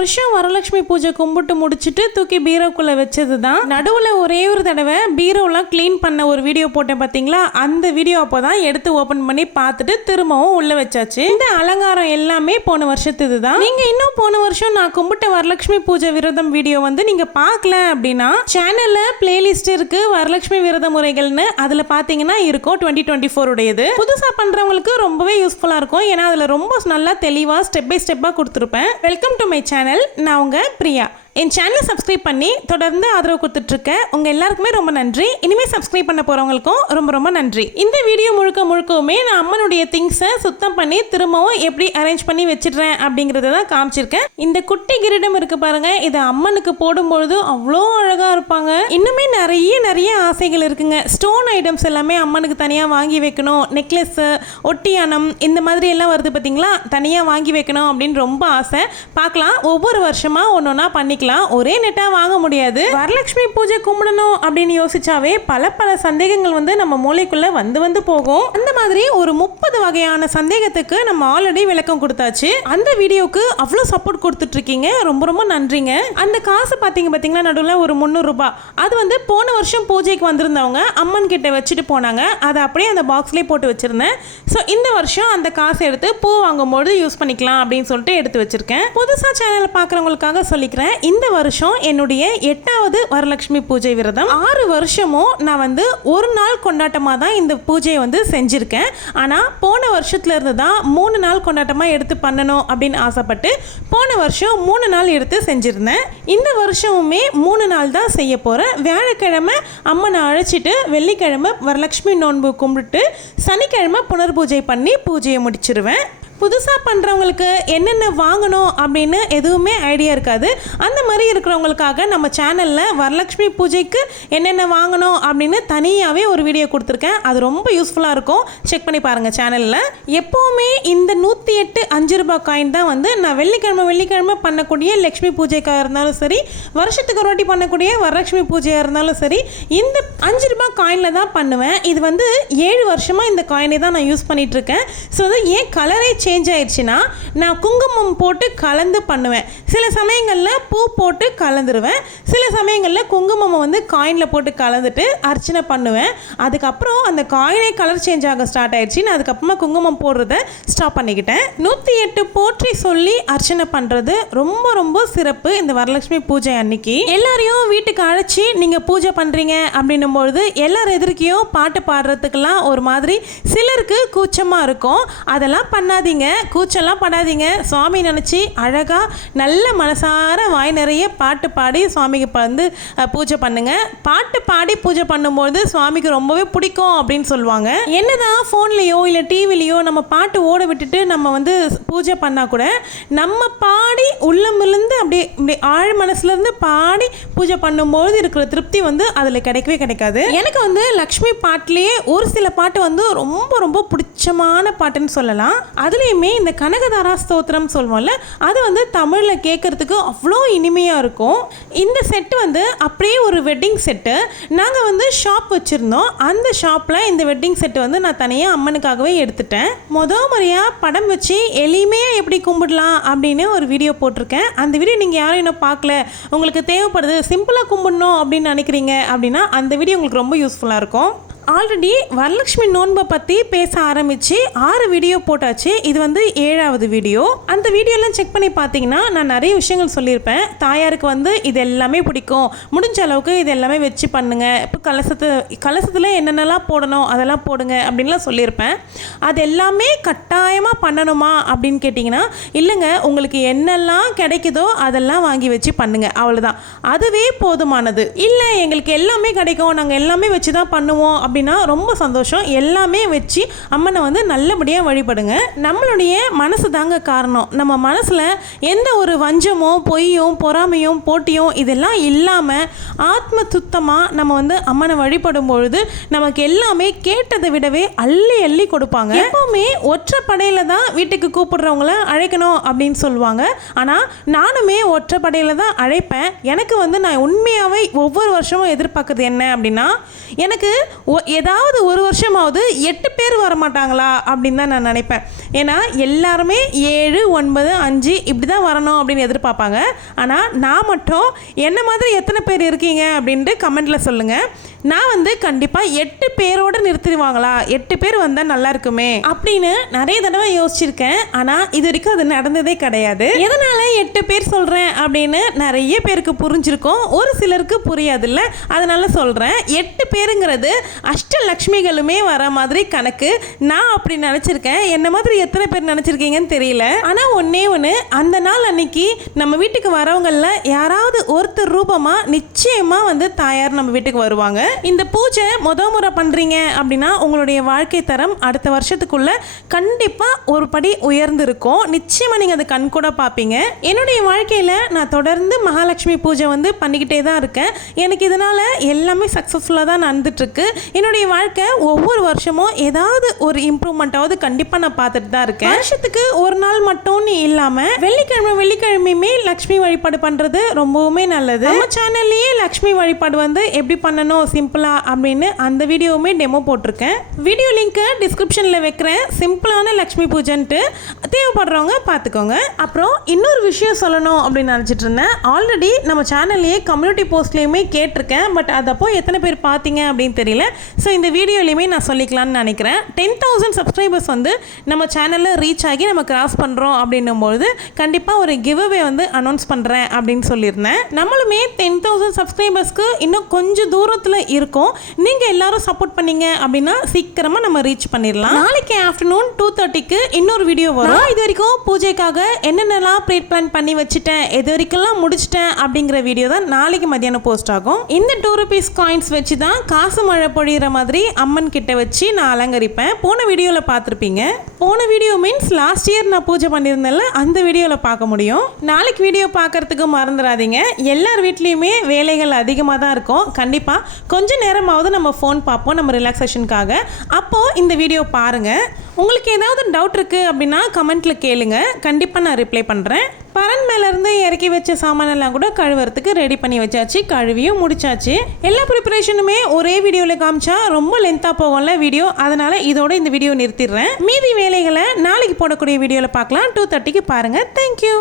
வருஷம் வரலட்சுமி பூஜை கும்பிட்டு முடிச்சுட்டு தூக்கி பீரோக்குள்ள வச்சது தான் நடுவில் ஒரே ஒரு தடவை பீரோலாம் க்ளீன் பண்ண ஒரு வீடியோ போட்டேன் பார்த்தீங்களா அந்த வீடியோ அப்போ தான் எடுத்து ஓப்பன் பண்ணி பார்த்துட்டு திரும்பவும் உள்ள வச்சாச்சு. இந்த அலங்காரம் எல்லாமே போன வருஷத்துது தான் நீங்கள் இன்னும் போன வருஷம் நான் கும்பிட்ட வரலட்சுமி பூஜை விரதம் வீடியோ வந்து நீங்கள் பார்க்கல அப்படின்னா சேனலில் பிளேலிஸ்ட் இருக்கு வரலட்சுமி விரத முறைகள்னு. அதில் பார்த்தீங்கன்னா இருக்கும் டுவெண்ட்டி டுவெண்ட்டி ஃபோர் உடையது. புதுசாக பண்ணுறவங்களுக்கு ரொம்பவே யூஸ்ஃபுல்லாக இருக்கும். ஏன்னா அதில் ரொம்ப நல்லா தெளிவாக ஸ்டெப் பை ஸ்டெப்பாக கொடுத்துருப்பேன். Welcome to my channel channel நான் உங்கள் பிரியா. என் சேனலை சப்ஸ்கிரைப் பண்ணி தொடர்ந்து ஆதரவு கொடுத்துட்ருக்கேன் உங்கள் எல்லாருக்குமே ரொம்ப நன்றி. இனிமேல் சப்ஸ்கிரைப் பண்ண போகிறவங்களுக்கும் ரொம்ப ரொம்ப நன்றி. இந்த வீடியோ முழுக்க முழுக்கவுமே நான் அம்மனுடைய திங்ஸை சுத்தம் பண்ணி திரும்பவும் எப்படி அரேஞ்ச் பண்ணி வச்சிடுறேன் அப்படிங்கிறத தான் காமிச்சிருக்கேன். இந்த குட்டி கிரீடம் இருக்கு பாருங்க. இதை அம்மனுக்கு போடும்பொழுது அவ்வளோ அழகாக இருப்பாங்க. இன்னுமே நிறைய நிறைய ஆசைகள் இருக்குங்க. ஸ்டோன் ஐட்டம்ஸ் எல்லாமே அம்மனுக்கு தனியாக வாங்கி வைக்கணும். நெக்லஸ்ஸு ஒட்டியானம் இந்த மாதிரி எல்லாம் வருது பார்த்தீங்களா தனியாக வாங்கி வைக்கணும் அப்படின்னு ரொம்ப ஆசை. பார்க்கலாம். ஒவ்வொரு வருஷமாக ஒன்று ஒன்றா பண்ணிக்கலாம் ஒரே நெட்டாக வாங்க முடியாது. வரலட்சுமி பூஜை கும்பிடணும் அப்படின்னு யோசிச்சாவே பல பல சந்தேகங்கள் வந்து நம்ம மூளைக்குள்ளே வந்து வந்து போகும். அந்த மாதிரி ஒரு முப்பது வகையான சந்தேகத்துக்கு நம்ம ஆல்ரெடி விளக்கம் கொடுத்தாச்சு. அந்த வீடியோக்கு அவ்வளோ சப்போர்ட் கொடுத்துட்டு இருக்கீங்க ரொம்ப ரொம்ப நன்றிங்க. அந்த காசு பார்த்தீங்க பார்த்தீங்கன்னா நடுவில் ஒரு முந்நூறுரூபா அது வந்து போன வருஷம் பூஜைக்கு வந்திருந்தவங்க அம்மன் கிட்ட வச்சுட்டு போனாங்க. அதை அப்படியே அந்த பாக்ஸ்லேயே போட்டு வச்சிருந்தேன். ஸோ இந்த வருஷம் அந்த காசை எடுத்து பூ வாங்கும்போது யூஸ் பண்ணிக்கலாம் அப்படின்னு சொல்லிட்டு எடுத்து வச்சிருக்கேன். புதுசாக சேனலை பார்க்குறவங்களுக்காக சொல்லிக்கிறேன். இந்த வருஷம் என்னுடைய எட்டாவது வரலட்சுமி பூஜை விரதம். ஆறு வருஷமும் நான் வந்து ஒரு நாள் கொண்டாட்டமாக தான் இந்த பூஜையை வந்து செஞ்சுருக்கேன். ஆனால் போன வருஷத்துலேருந்து தான் மூணு நாள் கொண்டாட்டமாக எடுத்து பண்ணணும் அப்படின்னு ஆசைப்பட்டு போன வருஷம் மூணு நாள் எடுத்து செஞ்சுருந்தேன். இந்த வருஷமுமே மூணு நாள் தான் செய்ய போகிறேன் வியாழக்கிழமை அம்மனை அழைச்சிட்டு வெள்ளிக்கிழமை வரலட்சுமி நோன்பு கும்பிட்டு சனிக்கிழமை புனர்பூஜை பண்ணி பூஜையை முடிச்சிருவேன். புதுசாக பண்ணுறவங்களுக்கு என்னென்ன வாங்கணும் அப்படின்னு எதுவுமே ஐடியா இருக்காது. அந்த மாதிரி இருக்கிறவங்களுக்காக நம்ம சேனலில் வரலட்சுமி பூஜைக்கு என்னென்ன வாங்கணும் அப்படின்னு தனியாகவே ஒரு வீடியோ கொடுத்துருக்கேன். அது ரொம்ப யூஸ்ஃபுல்லாக இருக்கும். செக் பண்ணி பாருங்கள் சேனலில். எப்போவுமே இந்த நூற்றி எட்டு அஞ்சு ரூபாய் காயின் தான் வந்து நான் வெள்ளிக்கிழமை வெள்ளிக்கிழமை பண்ணக்கூடிய லக்ஷ்மி பூஜைக்காக இருந்தாலும் சரி வருஷத்துக்கு ஒரு வாட்டி பண்ணக்கூடிய வரலட்சுமி பூஜையாக இருந்தாலும் சரி இந்த அஞ்சு ரூபாய் காயினில் தான் பண்ணுவேன். இது வந்து ஏழு வருஷமாக இந்த காயினை தான் நான் யூஸ் பண்ணிகிட்ருக்கேன் ஸோ வந்து ஏன் கலரே சேஞ்ச் ஆயிடுச்சுன்னா நான் குங்குமம் போட்டு கலந்து பண்ணுவேன். சில சமயங்களில் பூ போட்டு கலந்துருவேன். சில சமயங்களில் குங்குமம் வந்து காயினில் போட்டு கலந்துட்டு அர்ச்சனை பண்ணுவேன். அதுக்கப்புறம் அந்த காயினே கலர் சேஞ்ச் ஆக ஸ்டார்ட் ஆயிடுச்சு நான் அதுக்கப்புறமா குங்குமம் போடுறத ஸ்டாப் பண்ணிக்கிட்டேன். நூற்றி எட்டு போற்றி சொல்லி அர்ச்சனை பண்ணுறது ரொம்ப ரொம்ப சிறப்பு இந்த வரலட்சுமி பூஜை அன்னைக்கு. எல்லாரையும் வீட்டுக்கு அழைச்சி நீங்கள் பூஜை பண்ணுறீங்க அப்படின்னும் பொழுது எல்லார் எதிர்க்கையும் பாட்டு பாடுறதுக்கெல்லாம் ஒரு மாதிரி சிலருக்கு கூச்சமாக இருக்கும். அதெல்லாம் பண்ணாதீங்க. கூச்செல்லாம் படாதீங்க. சுவாமி நினச்சி அழகாக நல்ல மனசார வாய் நிறைய பாட்டு பாடி சுவாமிக்கு வந்து பூஜை பண்ணுங்க. பாட்டு பாடி பூஜை பண்ணும்போது சுவாமிக்கு ரொம்பவே பிடிக்கும் அப்படின்னு சொல்லுவாங்க. என்னதான் ஃபோன்லேயோ இல்லை டிவிலேயோ நம்ம பாட்டு ஓட விட்டுட்டு நம்ம வந்து பூஜை பண்ணால் கூட நம்ம பாடி உள்ளமிருந்து அப்படியே இப்படி ஆழ் மனசுலேருந்து பாடி பூஜை பண்ணும்போது இருக்கிற திருப்தி வந்து அதில் கிடைக்கவே கிடைக்காது. எனக்கு வந்து லக்ஷ்மி பாட்டிலேயே ஒரு சில பாட்டு வந்து ரொம்ப ரொம்ப பிடிச்சமான பாட்டுன்னு சொல்லலாம். அதில் எப்பயுமே இந்த கனகதாரா ஸ்தோத்திரம் சொல்லுவோம்ல அது வந்து தமிழில் கேட்குறதுக்கு அவ்வளோ இனிமையாக இருக்கும். இந்த செட்டு வந்து அப்படியே ஒரு வெட்டிங் செட்டு நாங்கள் வந்து ஷாப் வச்சுருந்தோம். அந்த ஷாப்பில் இந்த வெட்டிங் செட்டு வந்து நான் தனியாக அம்மனுக்காகவே எடுத்துட்டேன். மொத முறையாக படம் வச்சு எளிமையாக எப்படி கும்பிடலாம் அப்படின்னு ஒரு வீடியோ போட்டிருக்கேன். அந்த வீடியோ நீங்கள் யாரும் இன்னும் பார்க்கல. உங்களுக்கு தேவைப்படுது சிம்பிளாக கும்பிடணும் அப்படின்னு நினைக்கிறீங்க அப்படின்னா அந்த வீடியோ உங்களுக்கு ரொம்ப யூஸ்ஃபுல்லாக இருக்கும். ஆல்ரெடி வரலட்சுமி நோன்பை பற்றி பேச ஆரம்பித்து ஆறு வீடியோ போட்டாச்சு. இது வந்து ஏழாவது வீடியோ அந்த வீடியோலாம் செக் பண்ணி பார்த்தீங்கன்னா நான் நிறைய விஷயங்கள் சொல்லியிருப்பேன். தாயாருக்கு வந்து இது எல்லாமே பிடிக்கும். முடிஞ்ச அளவுக்கு இது எல்லாமே வச்சு பண்ணுங்க. இப்போ கலசத்து கலசத்தில் என்னென்னலாம் போடணும் அதெல்லாம் போடுங்க அப்படின்லாம் சொல்லியிருப்பேன். அது எல்லாமே கட்டாயமாக பண்ணணுமா அப்படின்னு கேட்டிங்கன்னா இல்லைங்க. உங்களுக்கு என்னெல்லாம் கிடைக்குதோ அதெல்லாம் வாங்கி வச்சு பண்ணுங்க. அவ்வளோதான் அதுவே போதுமானது. இல்லை எங்களுக்கு எல்லாமே கிடைக்கும். நாங்கள் எல்லாமே வச்சு தான் பண்ணுவோம் அப்படின்னு அப்படின்னா ரொம்ப சந்தோஷம். எல்லாமே வச்சு அம்மனை வந்து நல்லபடியாக வழிபடுங்க. நம்மளுடைய மனசு தாங்க காரணம். நம்ம மனசில் எந்த ஒரு வஞ்சமோ பொய்யும் பொறாமையும் போட்டியும் இதெல்லாம் இல்லாமல் ஆத்ம சுத்தமாக நம்ம வந்து அம்மனை வழிபடும் பொழுது நமக்கு எல்லாமே கேட்டதை விடவே அள்ளி அள்ளி கொடுப்பாங்க. எப்பவுமே ஒற்றைப்படையில் தான் வீட்டுக்கு கூப்பிடுறவங்கள அழைக்கணும் அப்படின்னு சொல்லுவாங்க. ஆனால் நானுமே ஒற்றைப்படையில் தான் அழைப்பேன். எனக்கு வந்து நான் உண்மையாகவே ஒவ்வொரு வருஷமும் எதிர்பார்க்குறது என்ன அப்படின்னா எனக்கு ஒ- ஏதாவது ஒரு வருஷமாவது எட்டு பேர் வர மாட்டாங்களா அப்படின்னு தான் நான் நினைப்பேன். ஏன்னா எல்லாருமே ஏழு ஒன்பது அஞ்சு இப்படி தான் வரணும் அப்படின்னு எதிர்பார்ப்பாங்க. ஆனால் நான் மட்டும் என்ன மாதிரி எத்தனை பேர் இருக்கீங்க? அப்படின்ட்டு கமெண்ட்டில் சொல்லுங்கள் நான் வந்து கண்டிப்பாக எட்டு பேரோட நிறுத்திடுவாங்களா? எட்டு பேர் வந்தால் நல்லா இருக்குமே? அப்படின்னு நிறைய தடவை யோசிச்சிருக்கேன். ஆனால் இது வரைக்கும் அது நடந்ததே கிடையாது. எதனால எட்டு பேர் சொல்கிறேன் அப்படின்னு நிறைய பேருக்கு புரிஞ்சிருக்கும். ஒரு சிலருக்கு புரியாதுல்ல. அதனால சொல்கிறேன் எட்டு பேருங்கிறது அஷ்டலக்ஷ்மிகளுமே வர மாதிரி கணக்கு. நான் அப்படி நினச்சிருக்கேன். என்ன மாதிரி எத்தனை பேர் நினச்சிருக்கீங்கன்னு தெரியல. ஆனால் ஒன்றே ஒன்று அந்த நாள் அன்னைக்கு நம்ம வீட்டுக்கு வரவங்களில் யாராவது ஒருத்தர் ரூபமாக நிச்சயமாக வந்து தாயார் நம்ம வீட்டுக்கு வருவாங்க. இந்த பூஜை முத முறை பண்ணுறீங்க அப்படின்னா உங்களுடைய வாழ்க்கை தரம் அடுத்த வருஷத்துக்குள்ள கண்டிப்பாக ஒரு படி உயர்ந்திருக்கும். நிச்சயமாக நீங்கள் அதை கண் கூட பார்ப்பீங்க. என்னுடைய வாழ்க்கையில் நான் தொடர்ந்து மகாலட்சுமி பூஜை வந்து பண்ணிக்கிட்டே தான் இருக்கேன். எனக்கு இதனால் எல்லாமே சக்ஸஸ்ஃபுல்லாக தான் நடந்துட்டுருக்கு. என்னுடைய வாழ்க்கை ஒவ்வொரு வருஷமும் ஏதாவது ஒரு இம்ப்ரூவ்மெண்ட்டாவது கண்டிப்பாக நான் பார்த்துட்டு தான் இருக்கேன். வருஷத்துக்கு ஒரு நாள் மட்டும்னு இல்லாமல் வெள்ளிக்கிழமை வெள்ளிக்கிழமையுமே லக்ஷ்மி வழிபாடு பண்ணுறது ரொம்பவுமே நல்லது. நம்ம சேனல்லையே லக்ஷ்மி வழிபாடு வந்து எப்படி பண்ணணும்? சிம்பிளாக அப்படின்னு அந்த வீடியோவுமே டெமோ போட்டிருக்கேன். வீடியோ லிங்க்கை டிஸ்கிரிப்ஷனில் வைக்கிறேன். சிம்பிளான லக்ஷ்மி பூஜைன்ட்டு தேவைப்படுறவங்க பார்த்துக்கோங்க. அப்புறம் இன்னொரு விஷயம் சொல்லணும் அப்படின்னு நினச்சிட்டு இருந்தேன். ஆல்ரெடி நம்ம சேனல்லையே கம்யூனிட்டி போஸ்ட்லேயுமே கேட்டிருக்கேன். பட் அது அப்போ எத்தனை பேர் பார்த்தீங்க அப்படின்னு தெரியல. ஸோ இந்த வீடியோலையுமே நான் சொல்லிக்கலாம்னு நினைக்கிறேன். டென் தௌசண்ட் சப்ஸ்கிரைபர்ஸ் வந்து நம்ம சேனலில் ரீச் ஆகி நம்ம கிராஸ் பண்ணுறோம் அப்படின்னும்போது கண்டிப்பாக ஒரு கிவ் அவே வந்து அனௌன்ஸ் பண்ணுறேன் அப்படின்னு சொல்லியிருந்தேன். நம்மளுமே டென் தௌசண்ட் சப்ஸ்கிரைபர்ஸ்க்கு இன்னும் கொஞ்சம் தூரத்தில் இருக்கும். நீங்கள் எல்லாரும் சப்போர்ட் பண்ணீங்க அப்படின்னா சீக்கிரமாக நம்ம ரீச் பண்ணிடலாம் நாளைக்கு ஆஃப்டர்நூன் டூ தேர்ட்டிக்கு இன்னொரு வீடியோ வரும். இது வரைக்கும் பூஜைக்காக என்னென்னலாம் ப்ரீ பிளான் பண்ணி வச்சுட்டேன் எது வரைக்கும்லாம் முடிச்சிட்டேன் அப்படிங்கிற வீடியோ தான் நாளைக்கு மத்தியானம் போஸ்ட் ஆகும். இந்த டூ ருபீஸ் காயின்ஸ் வச்சு தான் காசு மழை பொழியிற மாதிரி அம்மன் கிட்ட வச்சு நான் அலங்கரிப்பேன். போன வீடியோவில் பார்த்துருப்பீங்க. போன வீடியோ மீன்ஸ் லாஸ்ட் இயர் நான் பூஜை பண்ணியிருந்தேன்ல அந்த வீடியோவில் பார்க்க முடியும். நாளைக்கு வீடியோ பார்க்கறதுக்கு மறந்துடாதீங்க. எல்லார் வீட்லேயுமே வேலைகள் அதிகமாக தான் இருக்கும். கண்டிப்பாக கொஞ்ச நேரமாவது நம்ம ஃபோன் பார்ப்போம் நம்ம ரிலாக்ஸேஷனுக்காக அப்போது இந்த வீடியோ பாருங்கள் உங்களுக்கு ஏதாவது டவுட் இருக்குது அப்படின்னா கமெண்ட்டில் கேளுங்கள் கண்டிப்பாக நான் ரிப்ளை பண்ணுறேன் பரன் மேலேருந்து இறக்கி வச்ச சாமானெல்லாம் கூட கழுவுறதுக்கு ரெடி பண்ணி வச்சாச்சு கழுவியும் முடிச்சாச்சு. எல்லா ப்ரிப்பரேஷனுமே ஒரே வீடியோவில் காமிச்சா ரொம்ப லென்த்தாக போகும்ல வீடியோ அதனால் இதோட இந்த வீடியோ நிறுத்திடுறேன். மீதி வேலைகளை நாளைக்கு போடக்கூடிய வீடியோவில் பார்க்கலாம். டூ தேர்ட்டிக்கு பாருங்கள் தேங்க்யூ